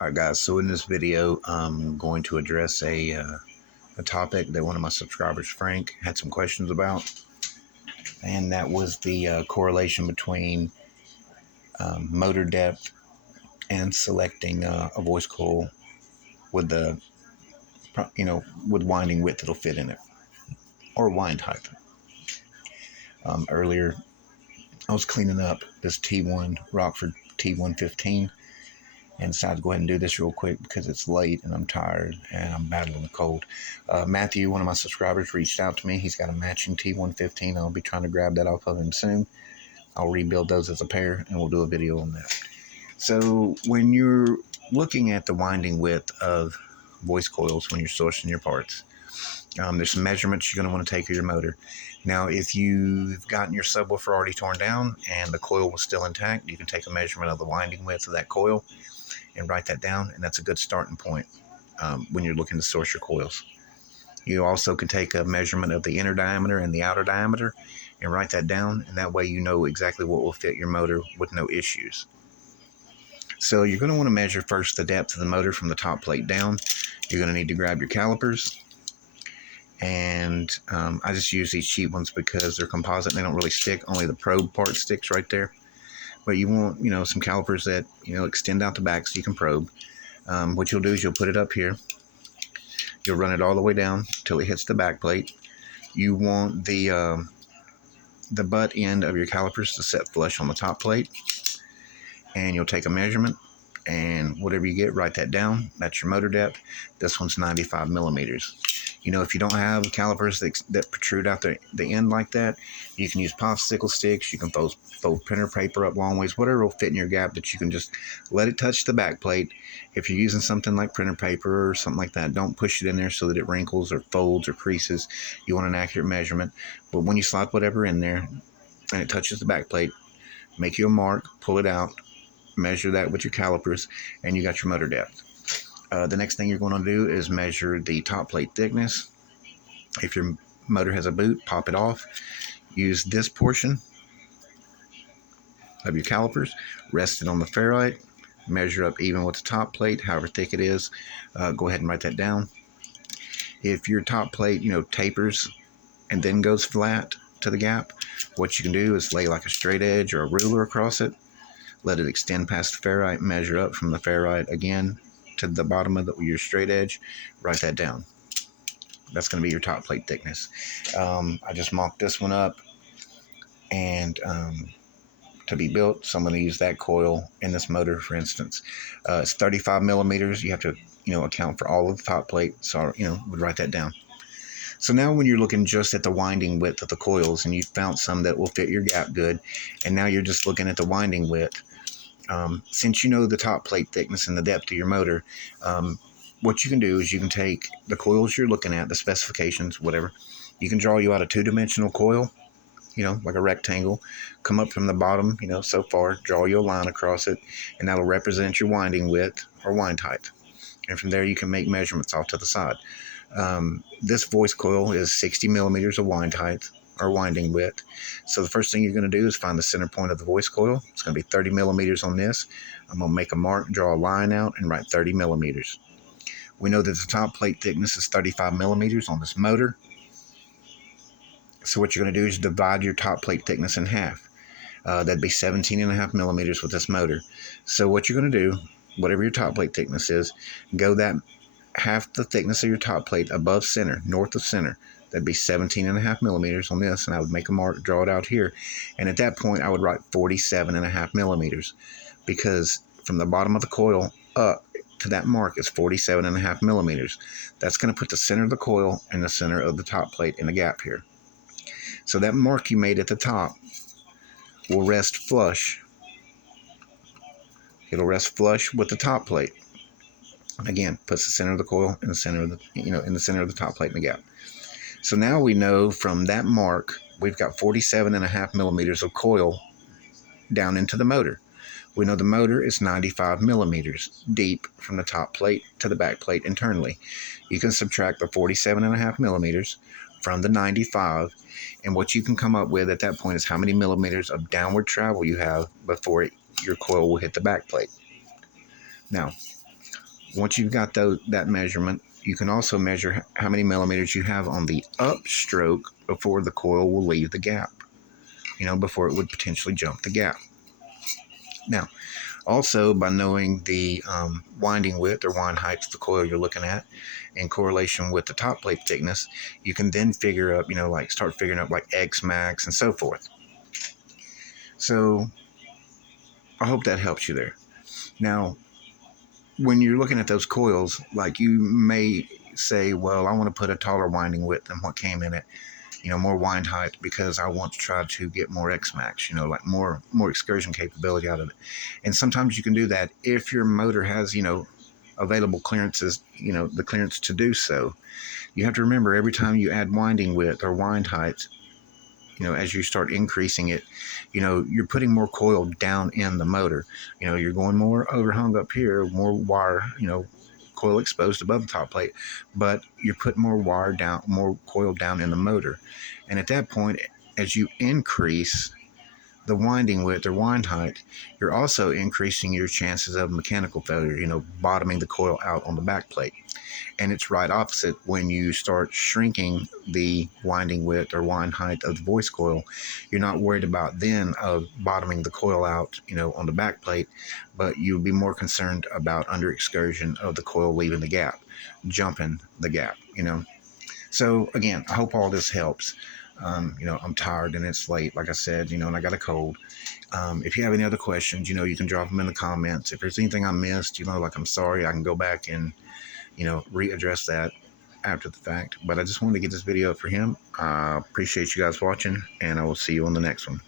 Alright guys, so in this video I'm going to address a topic that one of my subscribers, Frank, had some questions about, and that was the correlation between motor depth and selecting a voice coil with the with winding width that'll fit in it, or wind height. Earlier I was cleaning up this T1 Rockford T115 and decided to go ahead and do this real quick because it's late and I'm tired and I'm battling a cold. Matthew, one of my subscribers, reached out to me. He's got a matching T115. I'll be trying to grab that off of him soon. I'll rebuild those as a pair and we'll do a video on that. So when you're looking at the winding width of voice coils when you're sourcing your parts, there's some measurements you're going to want to take of your motor. Now, if you've gotten your subwoofer already torn down and the coil was still intact, you can take a measurement of the winding width of that coil and write that down, and that's a good starting point when you're looking to source your coils. You also can take a measurement of the inner diameter and the outer diameter and write that down, and that way you know exactly what will fit your motor with no issues. So you're going to want to measure first the depth of the motor from the top plate down. You're going to need to grab your calipers, and I just use these cheap ones because they're composite and they don't really stick. Only the probe part sticks right there. But you want, some calipers that, extend out the back so you can probe. What you'll do is you'll put it up here. You'll run it all the way down till it hits the back plate. You want the butt end of your calipers to set flush on the top plate. And you'll take a measurement, and whatever you get, write that down. That's your motor depth. This one's 95 millimeters. If you don't have calipers that protrude out the end like that, you can use popsicle sticks. You can fold printer paper up long ways, whatever will fit in your gap that you can just let it touch the back plate. If you're using something like printer paper or something like that, don't push it in there so that it wrinkles or folds or creases. You want an accurate measurement. But when you slide whatever in there and it touches the back plate, make you a mark, pull it out, measure that with your calipers, and you got your motor depth. The next thing you're going to do is measure the top plate thickness. If your motor has a boot, pop it off. Use this portion of your calipers, rest it on the ferrite, measure up even with the top plate, however thick it is. Go ahead and write that down. If your top plate, tapers and then goes flat to the gap, what you can do is lay like a straight edge or a ruler across it. Let it extend past the ferrite, measure up from the ferrite again to the bottom of your straight edge, write that down. That's going to be your top plate thickness. I just mocked this one up, and to be built, so I'm going to use that coil in this motor, for instance. It's 35 millimeters. You have to, account for all of the top plate, so, would write that down. So now when you're looking just at the winding width of the coils, and you found some that will fit your gap good, and now you're just looking at the winding width, since you know the top plate thickness and the depth of your motor, what you can do is you can take the coils you're looking at, the specifications, whatever. You can draw you out a two-dimensional coil, like a rectangle. Come up from the bottom, so far, draw you a line across it, and that'll represent your winding width or wind height. And from there, you can make measurements off to the side. This voice coil is 60 millimeters of wind height or winding width. So the first thing you're going to do is find the center point of the voice coil. It's going to be 30 millimeters on this. I'm going to make a mark, draw a line out, and write 30 millimeters. We know that the top plate thickness is 35 millimeters on this motor. So what you're going to do is divide your top plate thickness in half. That'd be 17.5 millimeters with this motor. So what you're going to do, whatever your top plate thickness is, go that half the thickness of your top plate above center, north of center. That'd be 17.5 millimeters on this, and I would make a mark, draw it out here. And at that point, I would write 47.5 millimeters, because from the bottom of the coil up to that mark is 47.5 millimeters. That's going to put the center of the coil and the center of the top plate in the gap here. So that mark you made at the top will rest flush. It'll rest flush with the top plate. Again, puts the center of the coil in the center of the, in the center of the top plate in the gap. So now we know from that mark, we've got 47.5 millimeters of coil down into the motor. We know the motor is 95 millimeters deep from the top plate to the back plate internally. You can subtract the 47.5 millimeters from the 95, and what you can come up with at that point is how many millimeters of downward travel you have before your coil will hit the back plate. Now, Once you've got that measurement, you can also measure how many millimeters you have on the upstroke before the coil will leave the gap, before it would potentially jump the gap. Now, also by knowing the winding width or wind height of the coil you're looking at in correlation with the top plate thickness, you can then figure up, start figuring out like X max and so forth. So I hope that helps you there. Now, when you're looking at those coils, like you may say, well, I want to put a taller winding width than what came in it, more wind height because I want to try to get more X max, like more excursion capability out of it. And sometimes you can do that if your motor has, available clearances, the clearance to do so. You have to remember every time you add winding width or wind height, as you start increasing it, you're putting more coil down in the motor. You're going more overhung up here, more wire, coil exposed above the top plate, but you're putting more wire down, more coil down in the motor. And at that point, as you increase the winding width or wind height, you're also increasing your chances of mechanical failure, bottoming the coil out on the back plate. And it's right opposite when you start shrinking the winding width or wind height of the voice coil. You're not worried about then of bottoming the coil out, on the back plate, but you'll be more concerned about under excursion of the coil leaving the gap, jumping the gap. So again, I hope all this helps. I'm tired and it's late, like I said, and I got a cold. If you have any other questions, you can drop them in the comments. If there's anything I missed, I'm sorry, I can go back and readdress that after the fact. But I just wanted to get this video up for him. I appreciate you guys watching, and I will see you on the next one.